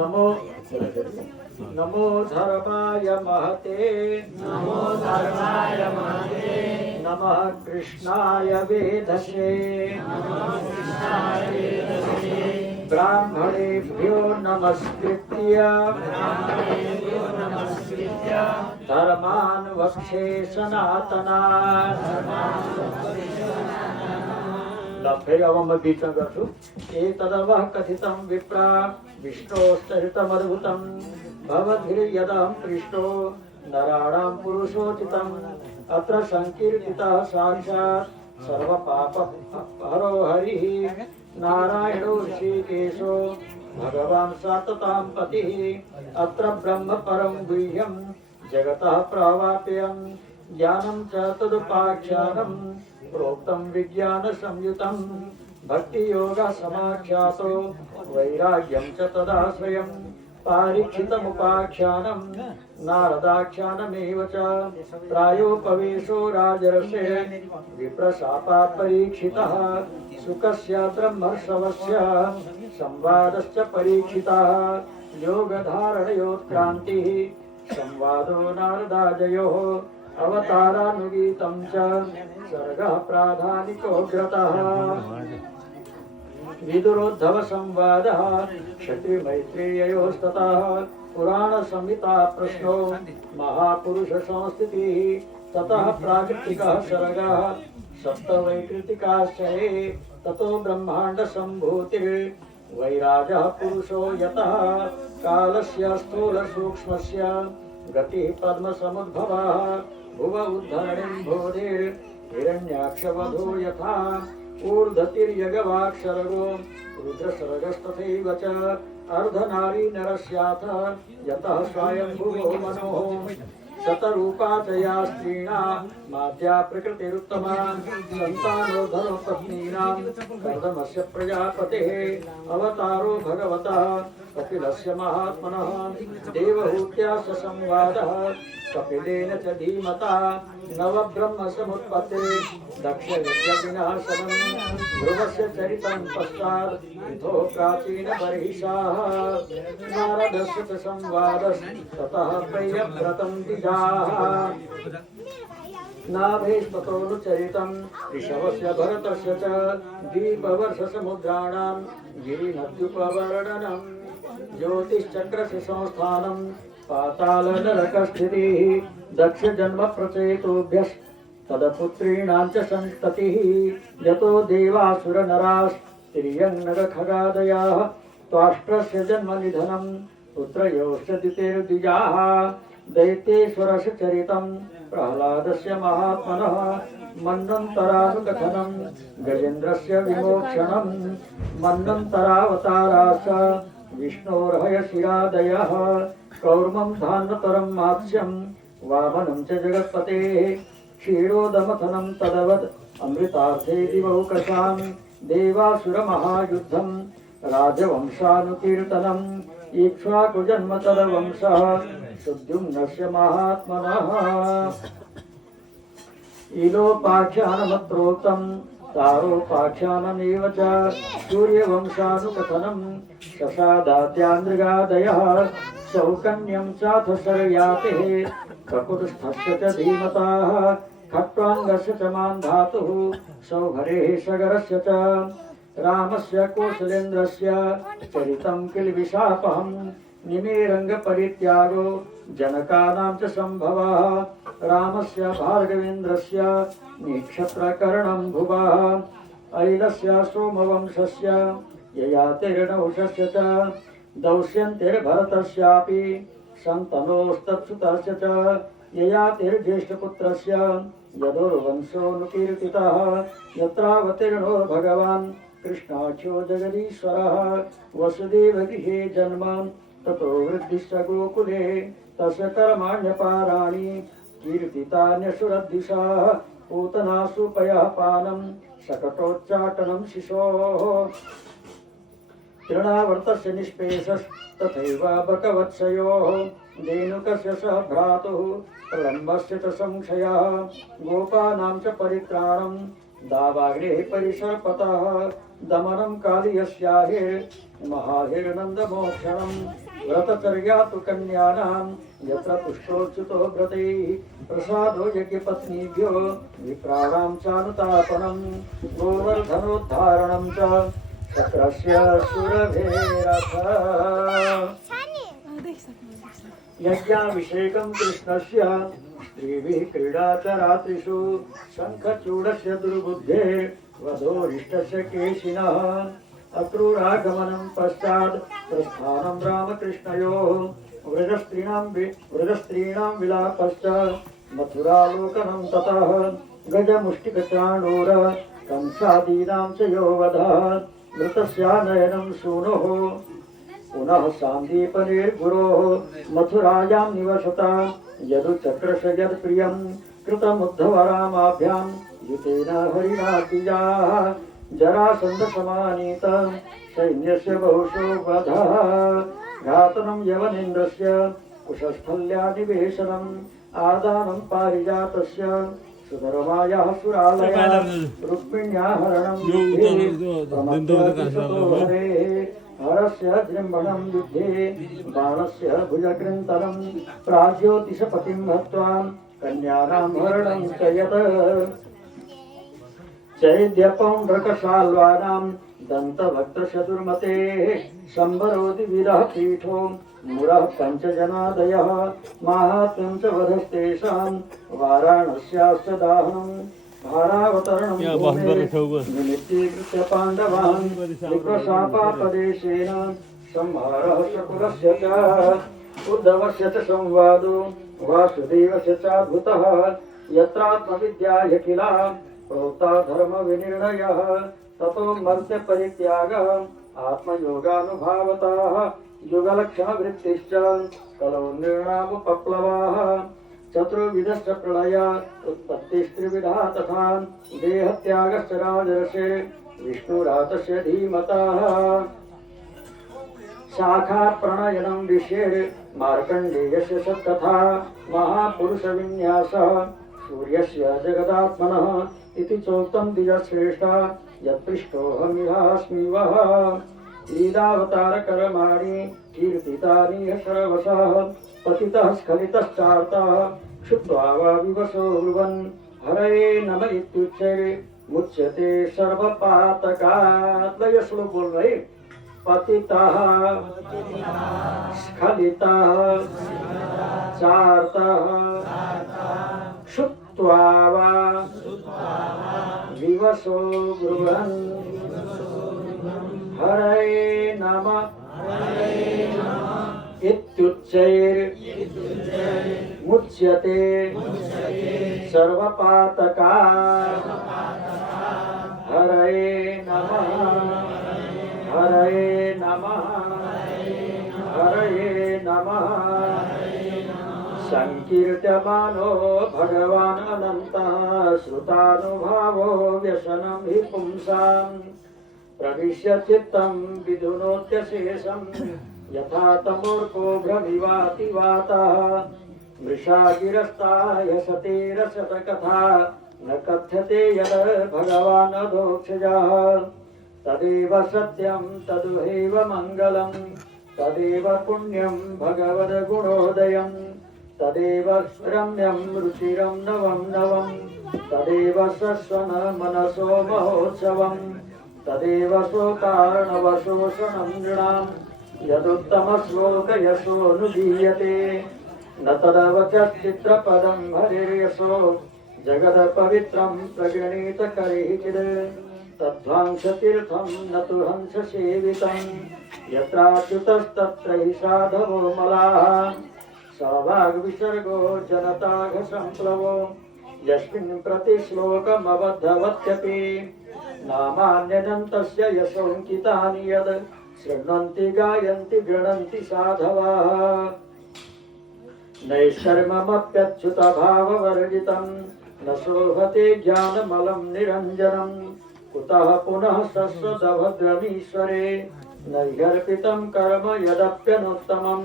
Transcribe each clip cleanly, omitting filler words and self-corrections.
नमो नमो धर्माय महते नमः कृष्णाय वेधसे ब्राह्मणेभ्यो नमस्कृत्य धर्मान् वक्षे सनातनान्। फेरि अब म विचार गर्छु। एतदवः कथितं विप्रा विष्णोश्चरितमद्भुतं भवद्भिर्यदहं पृष्टो नराणां पुरुषोचितम् अत्र संकीर्तितः साक्षात् सर्वपापहरो हरिः नारायणो ऋषिकेशो भगवान् सततां पतिः। अत्र ब्रह्म परं गुह्यं जगतः प्रवाप्यं ज्ञानं च तदुपाख्यानं प्रोक्तं विज्ञान संयुतं भक्ति योग समाख्यातो वैराग्यं च तदाश्रयं पारीक्षितमुपाख्यानं नारदाख्यानमेव च प्रायोपवेशो राजर्षे विप्रशापात् परीक्षितः सुखस्य ब्रह्मर्षवस्य संवादश्च परीक्षितः योगधारणयोत्क्रान्तिः संवादो नारदाजयोः अवतारानुगीतं च सर्गः प्राधानिकोऽग्रतः विदुरोद्धव संवादः क्षत्रिमैत्रेययोस्ततः पुराण संहिता प्रश्नो महापुरुष संस्थितिः ततः प्राकृतिकः सर्गः सप्तवैकृतिकाश्चये ततो ब्रह्मांड संभूतिः वैराजः पुरुषो यतः कालस्य स्थूल सूक्ष्मस्य गतिः पद्म समुद्भवः भुव उद्धरणिं बोधिर् हिरण्याक्षवधो यथा ऊर्ध्वतिर्यगवाक्षरगो रुद्रसर्गस्तथैव च अर्धनारी नरस्याथ यतः स्वयंभुवो मनोः शतरूपा च या स्त्रीणां माद्या प्रकृतिरुत्तमा सन्तानो धर्मपत्नीनां कर्दमस्य प्रजापतेः अवतारो भगवतः कपिलस्य महात्मनः देवहूत्यास्य संवादः कपिलेन च धीमता नवब्रह्मसमुत्पत्ते दक्षयज्ञविनाशनं ध्रुवस्य चरितं पश्चात् इथो प्राचीनबर्हिषाः नारदस्य च संवादस्ततः प्रियव्रतं द्विजाः नाभेष्पतोनुचरितं ऋषभस्य भरतस्य च दीपवर्षसमुद्राणां गिरिनद्युपवर्णनं ज्योतिश्चक्रस्य संस्थानं पातालनरकस्थितिः दक्षजन्म प्रचेतोभ्यस्तदपुत्रीणां च सन्ततिः यतो देवासुरनरास्त्रियङ्नरखगादयः त्वाष्ट्रस्य जन्मनिधनं पुत्रयोश्च द्वितीर्द्विजाः दैत्येश्वरस्य चरितं प्रह्लादस्य महात्मनः मन्वन्तरानुकथनं गजेन्द्रस्य विमोक्षणं मन्वन्तरावताराश्च विष्णोर्हयशिरादयः कौर्मं धान्वतरं मात्स्यं वामनं च जगत्पतेः क्षीरोदमथनं तदवद् अमृतार्थे दिवौकशां देवासुरमहायुद्धं राजवंशानुकीर्तनम् इक्ष्वाकुजन्म तदवंशः सुद्युम्नस्य महात्मनः इलोपाख्यानमत्रोक्तं तारोपाख्यानमेव च सूर्यवंशानुकथनं शशादाद्यान्द्रिगादयः शौकन्यं चाथ शर्यातेः ककुटस्थस्य च धीमताः खट्वाङ्गस्य च मान्धातुः सौभरेः सगरस्य च रामस्य कौशलेन्द्रस्य चरितं किल्बिषापहं निमेरङ्गपरित्यागो जनकानां च सम्भवः रामस्य भार्गवेन्द्रस्य निक्षत्रकर्णं भुवः ऐलस्य सोमवंशस्य ययातिर्नहुषस्य च दौष्यन्तिर्भरतस्यापि सन्तनोस्तत्सुतस्य च ययातिर्ज्येष्ठपुत्रस्य यदुर्वंशोऽनुकीर्तितः यत्रावतीर्णो भगवान् कृष्णाख्यो जगदीश्वरः वसुदेवगृहे जन्म ततो वृद्धिश्च गोकुले तस्य कर्माण्यपाराणि कीर्तितान्यसुरद्विषाः पूतनासुपयः पानं शकटोच्चाटनं शिशोः तृणावर्तस्य निष्पेषस्तथैव बकवत्सयोः धेनुकस्य सह भ्रातुः प्रलम्बस्य च संशयः गोपानां च परित्राणं दावाग्नेः परिसर्पतः दमनं कालियस्याहे महाहिर्नन्दमोक्षणं व्रतचर्या तु कन्यानां यत्र पुष्पोच्युतो व्रतैः प्रसादो यज्ञपत्नीभ्यो विप्राणां चानुतापनं गोवर्धनोद्धारणं च चक्रस्य सुरभेरथ यज्ञाभिषेकं कृष्णस्य स्त्रीभिः क्रीडा च रात्रिषु शङ्खचूडस्य दुर्बुद्धे वधोरिष्टस्य केशिनः अक्रूरागमनं पश्चात् प्रस्थानं रामकृष्णयोः व्रजस्त्रीणां विलापश्च मथुरालोकनं ततः गजमुष्टिकचाणूर कंसादीनां च यो वधः मृतस्यानयनं सूनोः पुनः सान्दीपनिर्गुरोः मथुरायां निवसता यदुचक्रश यत्प्रियं कृतमुद्धवरामाभ्यां युतेन हरिणा द्विजाः जरासन्धसमानीत सैन्यस्य बहुशो वधः घातनं यवनेन्द्रस्य कुशस्थल्यानिवेशनम् आदानं पारिजातस्य सुधर्मायाः सुरालया रुक्मिण्याः हरणं हरस्य जृम्भणं युद्धे बाणस्य भुजकृन्तनं प्राज्योतिषपतिं हत्वा कन्यानां हरणं च यत् चैद्यपौण्ड्रकशाल्वानां दन्तभक्तशतुर्मतेः सम्भरोति विरह पीठो मुरः पञ्चजनादयः माहात्म्यं च वधस्तेषां वाराणस्याश्च दाहनं भारावतरणं निमित्तीकृत्य पाण्डवान् विप्रशापापदेशेन संहारः शकुलस्य च उद्धवस्य च संवादो वासुदेवस्य चाद्भुतः यत्रात्मविद्या ह्यखिला प्रोक्ता धर्मविनिर्णयः ततो मर्त्यपरित्यागः आत्मयोगानुभावतः युगलक्षणवृत्तिश्च कलौ निर्णामुपप्लवाः चतुर्विधश्च प्रलया उत्पत्तिस्त्रिविधा तथा देहत्यागश्च राजर्षे विष्णुरातस्य धीमतः शाखाप्रणयनं विषये मार्कण्डेयस्य सत्कथा महापुरुषविन्यासः सूर्यस्य जगदात्मनः इति चोक्तं द्विजश्रेष्ठा यत्पृष्टोऽहमिहास्मि वः लीलावतारकर्माणि कीर्तितानि सर्वशः पतितः स्खलितश्चार्तः क्षुत्वा वा विवशो ब्रुवन् हरये नम इत्युच्चैः मुच्यते सर्वपातकात्। ये श्लोक बोल रहे पतितः स्खलितः चार्तः क्षुत्वा वा विवशो ब्रुवन् हरये नमः इत्युच्चैर्मुच्यते सर्वपातकात्। हरये नमः हरये नमः हरये नमः। संकीर्त्यमानो भगवान् अनन्तः श्रुतानुभावो व्यसनं हि पुंसाम् प्रविश्य चित्तं विधुनोत्यशेषं यथा तमोर्को भ्रमिवाति वातः मृषा गिरस्ताय सतेरशतकथा न कथ्यते यद् भगवान् अधोक्षजः तदेव सत्यं तदेव मङ्गलं तदेव पुण्यं भगवद्गुणोदयं तदेव रम्यं रुचिरं नवं नवं तदेव सस्वन मनसो महोत्सवं तदेव शोकार्णवशोषणं नृणां यदुत्तमश्लोकयशोऽनुगीयते न तदवचश्चित्रपदं हरिर्यशो जगदपवित्रं प्रगृणीत करिचिद् तद्ध्वांसतीर्थं न तु हंससेवितं यत्राच्युतस्तत्र हि साधवो मलाः सौभाग्यविसर्गो जनताघसंप्लवो यस्मिन् प्रतिश्लोकमबद्धवत्यपि नामान्यनन्तस्य यशोऽङ्कितानि यद् शृण्वन्ति गायन्ति गृह्णन्ति साधवाः नैष्कर्ममप्यच्युतभाववर्जितं न शोभते ज्ञानमलं निरञ्जनं कुतः पुनः सस्वदभद्रमीश्वरे नैर्पितं कर्म यदप्यनुत्तमं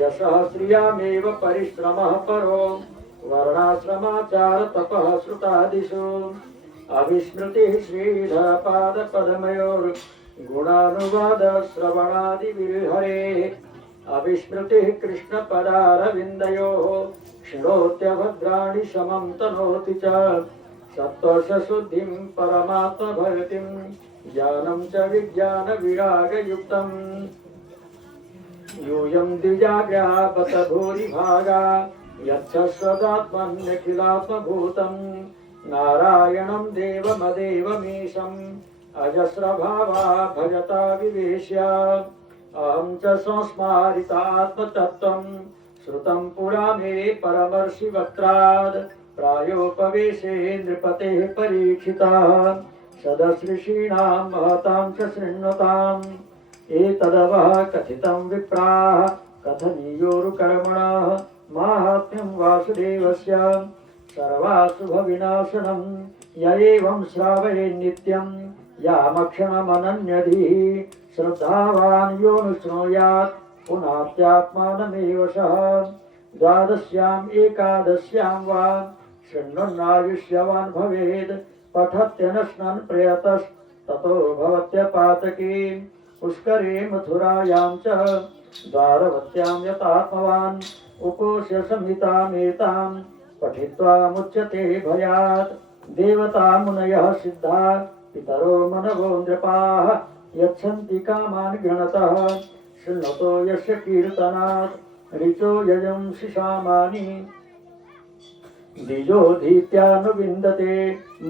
यशः श्रियामेव परिश्रमः परो वर्णाश्रमाचार तपः श्रुतादिषु अविस्मृतिः श्रीधरपादपद्मयोर्गुणानुवाद श्रवणादिविर्हरेः अविस्मृतिः कृष्णपदारविन्दयोः क्षिणोत्यभद्राणि समं तनोति च सत्त्वशुद्धिं परमात्मभगतिं ज्ञानं च विज्ञानविरागयुक्तम् यूयं द्विजाग्रापत भूरिभागा यच्छस्वदात्मन्यखिलात्मभूतं नारायणं देवमदेवमीशम् अजस्रभावा भजता विवेश्य अहं च संस्मारितात्मतत्त्वं श्रुतं पुरा मे परमर्षिवक्त्राद् प्रायोपवेशे नृपतेः परीक्षितः सदसृषीणां महतां च शृण्वताम् एतदवः कथितं विप्राः कथनीयोरुकर्मणः माहात्म्यं वासुदेवस्य सर्वाशुभविनाशनं य एवं श्रावये नित्यं यामक्षणमनन्यधीः श्रद्धावान् यो नु शृणुयात् पुनात्यात्मानमेव सः द्वादश्याम् एकादश्यां वा शृण्वन्नायुष्यवान् भवेत् पठत्यनश्नन् प्रयतस्ततो भवत्यपातके पुष्करे मथुरायां च द्वारवत्यां यतात्मवान् उपोष्य संहितामेतां पठित्वा मुच्यते भयात् देवता मुनयः सिद्धा पितरो मनवो नृपाः यच्छन्ति कामान् गणतः शृण्वतो यस्य कीर्तनात् ऋचो यजं शिशामानि द्विजोधीत्यानुविन्दते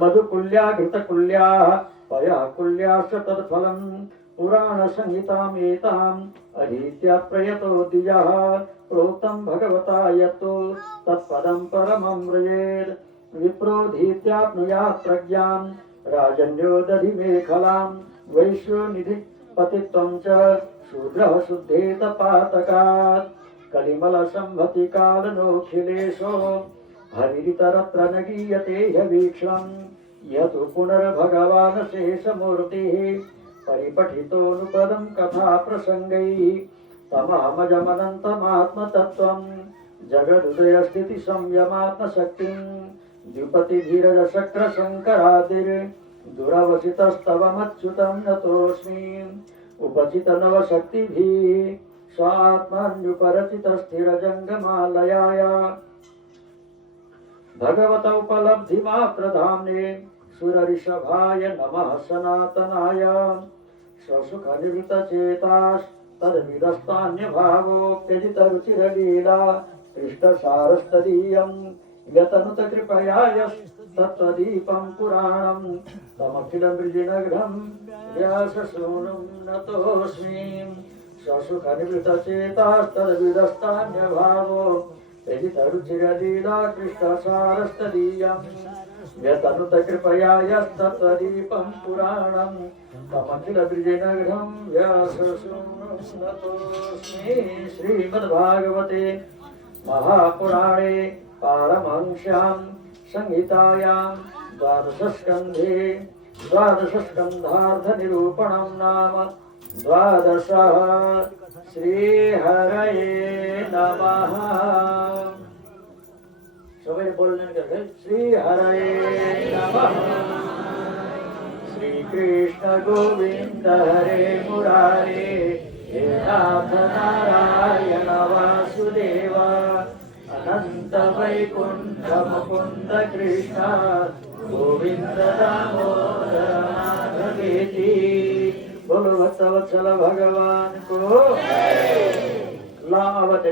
मधुकुल्या घृतकुल्याः पयाकुल्याश्च तत्फलम् पुराणसंहितामेताम् अधीत्य प्रयतो द्विजः प्रोक्तं भगवता यत्तो तत्पदं परमं व्रजेत् विप्रोधीत्याप्नुयात् प्रज्ञां राजन्यो दधिमेखलां वैश्वनिधिपतित्वं च शूद्रः शुद्धेत पातकात् कलिमलसंहतिकालनोऽखिलेशो हरितरत्र न गीयते ह्यवीक्षणं यतु पुनर्भगवान् शेषमूर्तिः परिपठितोऽनुपदं कथा प्रसङ्गैः तमहमजमनन्तमात्मतत्त्वं जगदुदयस्थिति संयमात्मशक्तिं द्विपतिधीरजशक्रशङ्करादिर्दुरवसितस्तवमच्युतं नतोऽस्मि उपचितनवशक्तिभिः स्वात्मन्युपरचितस्थिरजङ्गमालयाय भगवत उपलब्धिमात्रधाम्ने सुरऋषभाय नमः सनातनाय स्वसुखनिवृतचेतास्तद्विदस्तान्यभावोऽप्यजितरुचिरलीला पृष्ठसारस्तदीयं व्यतनुतकृपया यस्तत्त्वदीपं पुराणं तमखिलमृजिनघ्नं व्याससूनुं नतोऽस्मि स्वसुखनिवृतचेतास्तद्विदस्तान्यभावो व्यजितरुचिरलीला पृष्ठसारस्तदीयं व्यतनुतकृपया यस्तत्त्वदीपं पुराणं तमखिलमृजिनघ्नं व्याससूनुं नतोऽस्मि। श्रीमद्भागवते महापुराणे पारमहंस्यां संहितायां द्वादशस्कन्धार्थनिरूपणं नाम द्वादशः। श्रीहरये नमः। सबै बोलने करके श्रीहरये नमः। श्रीकृष्ण गोविंद हरे मुरारे हे नाथ नारायण वासुदेव अनंत वैकुंठ मुकुंद कृष्ण गोविंद दामोदर माधवेति। बोलो भक्तवत्सल भगवान को लावत।